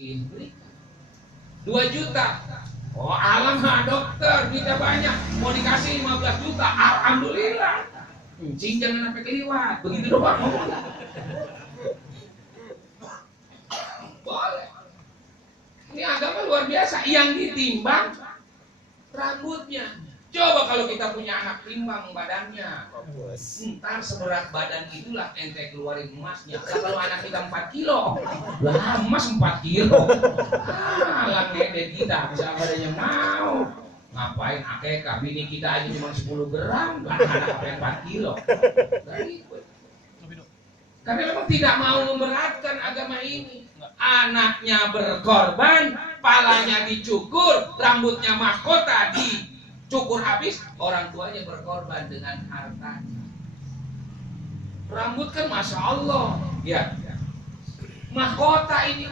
miskin, berikan 2 juta. Oh alamak dokter, kita banyak, mau dikasih 15 juta, alhamdulillah. Cing jangan sampai keliwat, begitu doang. Boleh. Ini agama luar biasa, yang ditimbang rambutnya. Coba kalau kita punya anak, timbang badannya. Ntar seberat badan itulah ente keluarin emasnya. Kalau anak kita 4 kilo, lah emas 4 kilo. Lah ngedek kita, bisa badannya mau. Ngapain akekah, bini kita aja cuma 10 gram, lah anak apa 4 kilo. Karena memang tidak mau memberatkan agama ini. Anaknya berkorban, palanya dicukur, rambutnya mahkota dicukur habis, orang tuanya berkorban dengan hartanya. Rambut kan masya Allah, ya. Mahkota ini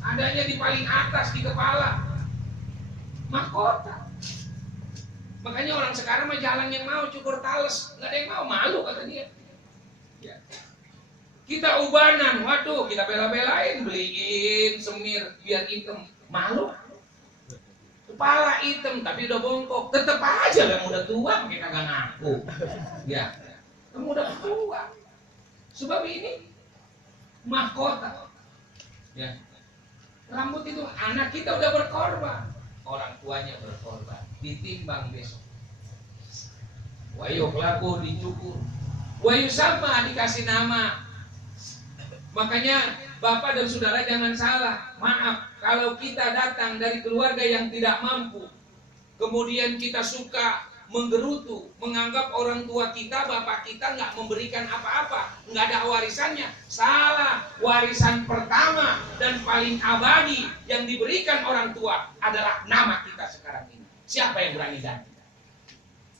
adanya di paling atas di kepala. Mahkota. Makanya orang sekarang mah jarang yang mau cukur tales, nggak ada yang mau, malu kata dia. Ya. Kita ubanan, waduh, kita bela-belain beliin semir biar hitam, malu. Kepala hitam tapi udah bongkok, tetep aja yang udah tua pakai kagak ngaku. Ya, kamu udah tua. Sebab ini mahkota. Ya, rambut itu anak kita udah berkorban, orang tuanya berkorban, ditimbang besok. Wayo pelaku dicukur, wayo sama dikasih nama. Makanya Bapak dan Saudara jangan salah. Maaf kalau kita datang dari keluarga yang tidak mampu, kemudian kita suka menggerutu, menganggap orang tua kita, bapak kita nggak memberikan apa-apa, nggak ada warisannya. Salah. Warisan pertama dan paling abadi yang diberikan orang tua adalah nama kita sekarang ini. Siapa yang berani ganti?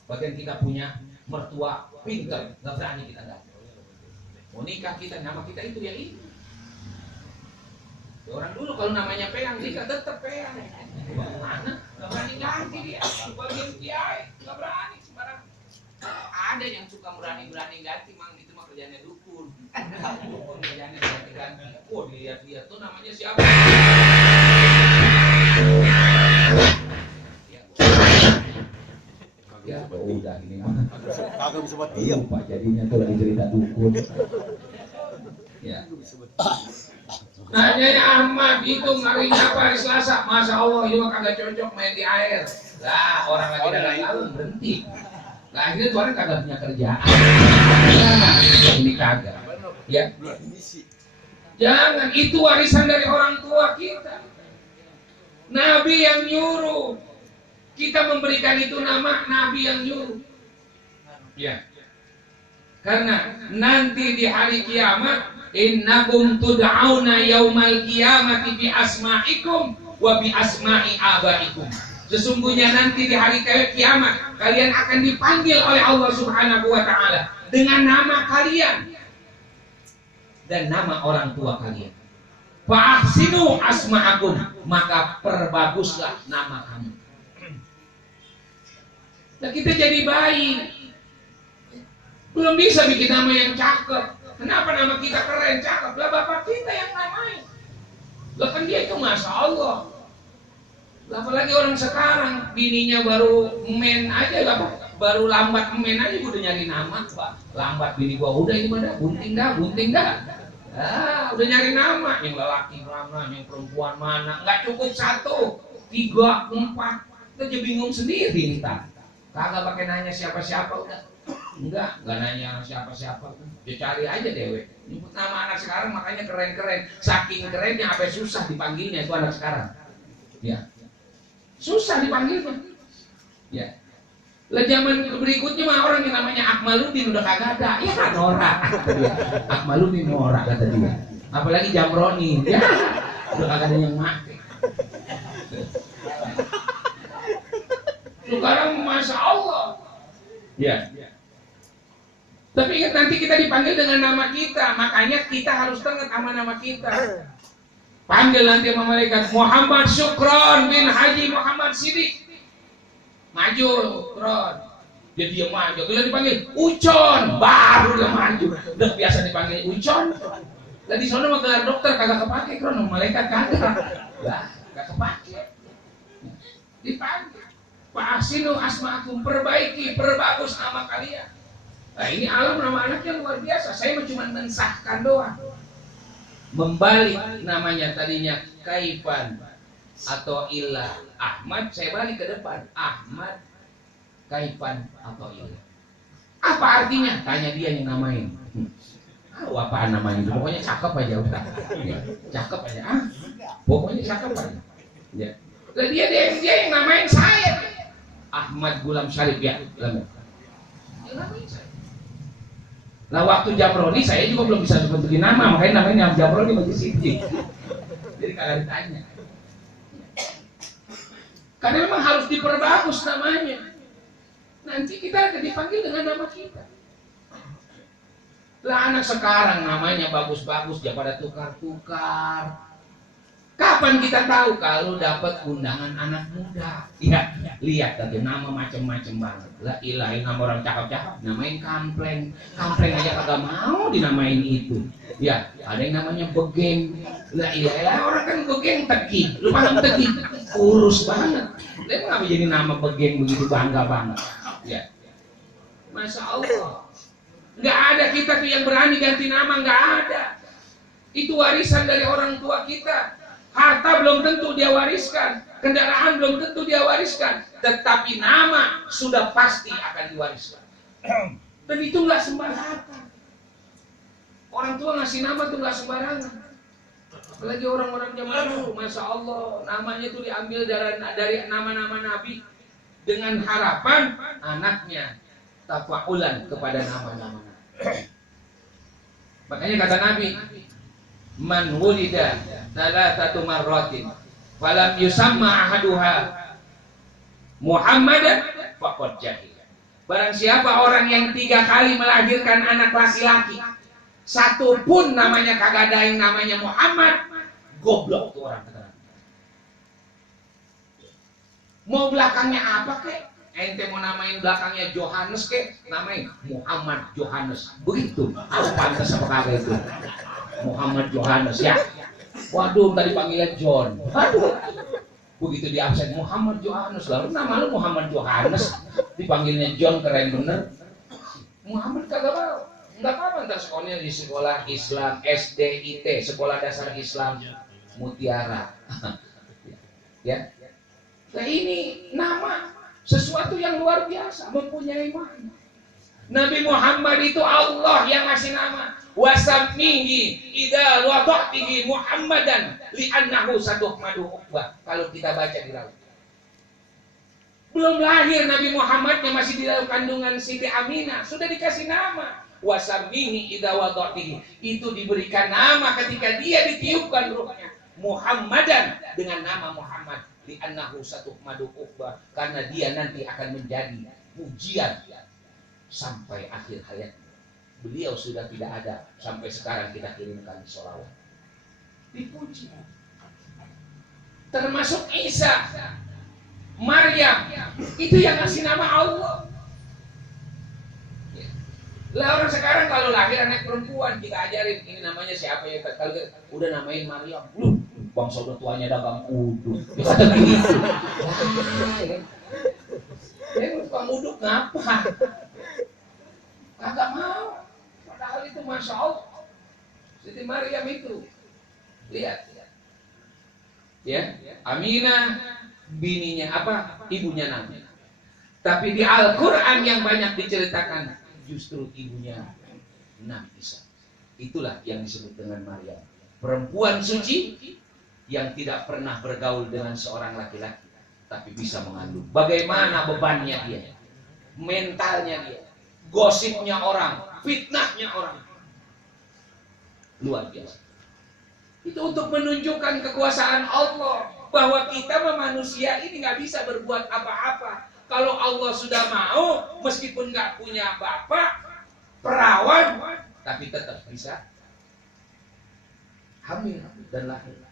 Bagian kita punya mertua pintar, nggak berani kita ganti. Mau nikah kita, nama kita itu ya itu. Orang dulu kalau namanya Peang, nikah tetap Peang. Mana? Gak berani ganti dia. Bagian kiai, gak berani sembarang. Ada yang suka berani ganti, mang itu mah kerjanya dukun. Dukun kerjanya ganti-ganti. Oh dilihat-lihat tuh namanya siapa? Ya udah ini mah. Kagak bisa buat diam. Pak jadinya tuh lagi cerita dukun. Ya. Nanya Ahmad itu ngarinya apa hari Selasa? Masya Allah itu mah kagak cocok main di air. Lah orang lagi dagang berhenti. Lah akhirnya tuh orang kagak punya kerjaan. Nah, ini kagak. Ya. Jangan, itu warisan dari orang tua kita. Nabi yang nyuruh. Kita memberikan itu nama Nabi yang nyuruh. Ya. Karena nanti di hari kiamat, innakum tud'auna yaumal qiyamati bi asma'ikum wa bi asma'i abaikum. Sesungguhnya nanti di hari kiamat kalian akan dipanggil oleh Allah Subhanahu wa taala dengan nama kalian dan nama orang tua kalian. Fa ahsinu asma'akum, maka perbaguslah nama kamu. Nah, kita jadi baik. Belum bisa bikin nama yang cakep. Kenapa nama kita keren, cakep? Lah bapak kita yang namain. Lah kan dia itu masya Allah. Lah apalagi orang sekarang bininya baru men aja lah, baru lambat men aja udah nyari nama, Pak. Lambat bini gua udah ini mana? Bunting dah. Ah, udah nyari nama. Yang lelaki mana, yang perempuan mana? Enggak cukup 1, 3, 4. Kita jadi bingung sendiri ntar. Kagak pakai nanya siapa-siapa udah. Enggak nanya siapa-siapa. Dia cari aja dewek. Nyebut nama anak sekarang makanya keren-keren. Saking kerennya apa susah dipanggilnya itu anak sekarang. Ya. Susah dipanggilnya. Ya. Lah zaman berikutnya mah orang yang namanya Akmaluddin udah kagak ada. Ya Nora kata dia. Akmaluddin Nora kata dia. Apalagi Jamroni. Ya. Udah kagak ada yang make. Sekarang masya Allah. Ya. Tapi ingat nanti kita dipanggil dengan nama kita, makanya kita harus ingat sama nama kita. Panggil nanti sama malaikat Muhammad Syukron bin Haji Muhammad Sidik. Maju, Syukron. Dia diam aja. Kalau dipanggil Ucon, baru dia maju. Udah biasa dipanggil Ucon. Lah di sana mah gelar dokter kagak kepake, Kron, malaikat kagak. Lah, nggak kepake. Dipanggil. Fa ahsinu asma'akum, perbaiki, perbagus nama kalian. Nah, ini alam nama anaknya luar biasa. Saya cuma mensahkan doang. Membalik namanya tadinya Kaifan atau Ilah Ahmad, saya balik ke depan Ahmad Kaifan atau Ilah. Apa artinya? Tanya dia yang namain. Apaan namanya? Pokoknya cakep aja udah. Ya, cakep aja. Pokoknya cakep aja. Ya. Dia yang namain saya. Ahmad Gulam Syarif ya. Nah waktu Jamroni saya juga belum bisa sebutin nama, makanya namanya Jamroni masih Siddiq. Jadi kalian ditanya. Karena memang harus diperbagus namanya. Nanti kita akan dipanggil dengan nama kita. Lah anak sekarang namanya bagus-bagus, dia pada tukar-tukar. Kapan kita tahu kalau dapat undangan anak muda? Ya, lihat tadi nama macam-macam banget. Lah ilahi nama orang cakep-cakep, namain kampleng. Kampleng aja kagak mau dinamain itu. Ya, ada yang namanya begeng. Lah ilahi orang kan begeng teki. Lu paham teki? Kurus banget. Dia mengapa jadi nama begeng begitu bangga banget? Ya. Masya Allah. Nggak ada kita tuh yang berani ganti nama, nggak ada. Itu warisan dari orang tua kita. Harta belum tentu dia wariskan, kendaraan belum tentu dia wariskan, tetapi nama sudah pasti akan diwariskan. Dan itu nggak sembarangan. Orang tua ngasih nama tuh nggak sembarangan. Apalagi orang-orang zaman dulu, masya Allah, namanya itu diambil dari nama-nama Nabi dengan harapan anaknya tafaulan kepada nama-nama Nabi. Makanya kata Nabi, man wulida salasatu marratin falam yusamma ahaduha Muhammadan faqad jahil. Barang siapa orang yang 3 kali melahirkan anak laki-laki, satu pun namanya kagak ada yang namanya Muhammad, goblok tuh orang kata. Mau belakangnya apa kek? Ente mau namain belakangnya Johannes kek, namain Muhammad Johannes. Begitu. Apa pantas apa kagak itu? Muhammad Johannes ya. Waduh, tadi panggilnya John. Waduh. Begitu di absen Muhammad Johannes, lalu nama lu Muhammad Johannes, dipanggilnya John, keren bener. Muhammad kagak mau. Enggak apa-apa ntar sekolahnya di sekolah Islam SDIT, Sekolah Dasar Islam Mutiara. Ya. Nah ini nama sesuatu yang luar biasa, mempunyai makna. Nabi Muhammad itu Allah yang ngasih nama. Wasammihi idza wada'tihi Muhammadan li'annahu saduhmadu uqbah. Kalau kita baca di laut. Belum lahir Nabi Muhammadnya masih di dalam kandungan Siti Aminah, sudah dikasih nama. Wasammihi idza wada'tihi. Itu diberikan nama ketika dia ditiupkan ruhnya. Muhammadan dengan nama Muhammad li'annahu saduhmadu uqbah, karena dia nanti akan menjadi pujian sampai akhir hayatnya. Beliau sudah tidak ada, sampai sekarang kita kirimkan sholawat. Dipuji. Termasuk Isa, Maryam, itu yang ngasih nama Allah. Lah orang sekarang kalau lahir anak perempuan kita ajarin ini namanya siapa ya? Kalau udah namain Maryam, bangsa udah tuanya dagang uduk. Kata begitu. Tukang uduk ngapa? Kagak mau. Padahal itu masya Allah. Siti Maryam itu. Lihat. Ya, Aminah bininya apa? Ibunya Nabi. Tapi di Al-Qur'an yang banyak diceritakan justru ibunya Nabi Isa. Itulah yang disebut dengan Maryam. Perempuan suci yang tidak pernah bergaul dengan seorang laki-laki, tapi bisa mengandung. Bagaimana bebannya dia? Mentalnya dia. Gosipnya orang, fitnahnya orang, luar biasa. Itu untuk menunjukkan kekuasaan Allah, bahwa kita manusia ini nggak bisa berbuat apa-apa. Kalau Allah sudah mau, meskipun nggak punya bapak, perawan, tapi tetap bisa hamil dan lahir.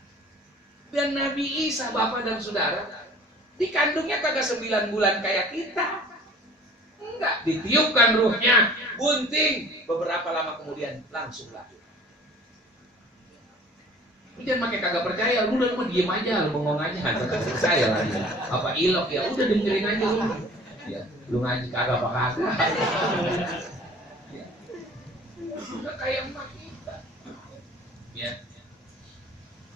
Dan Nabi Isa, bapak dan saudara, dikandungnya kagak 9 bulan kayak kita. Enggak, ditiupkan ruhnya, bunting, beberapa lama kemudian langsung lahir. Lu jangan pakai kagak percaya, lu udah diem aja, lu bengong aja, saya lagi. Apa ilok ya, udah dengerin aja lu. Ya, lu ngaji kagak apa kagak. Ya. Udah kayak emak kita. Ya.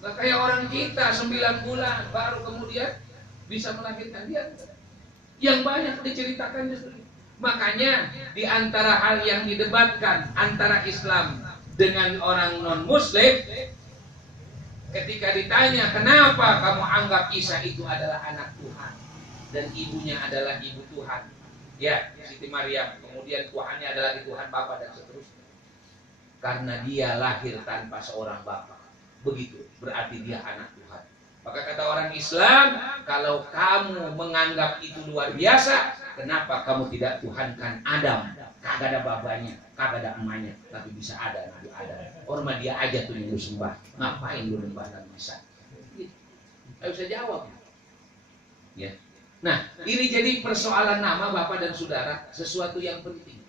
Nggak kayak orang kita 9 bulan baru kemudian bisa melahirkan dia. Yang banyak diceritakan justru. Makanya di antara hal yang didebatkan antara Islam dengan orang non-Muslim, ketika ditanya kenapa kamu anggap Isa itu adalah anak Tuhan dan ibunya adalah ibu Tuhan, ya Siti Maryam, kemudian Tuhannya adalah di Tuhan Bapa dan seterusnya, karena dia lahir tanpa seorang bapa, begitu berarti dia anak Tuhan. Maka kata orang Islam, kalau kamu menganggap itu luar biasa, kenapa kamu tidak tuhankan Adam? Kagak ada babanya, kagak ada emaknya, tapi bisa ada Nabi Adam. Orang dia aja tuh yang lu sembah. Ngapain lu sembah Nabi Isa? Ayo bisa jawab. Ya. Nah, ini jadi persoalan nama Bapak dan Saudara, sesuatu yang penting.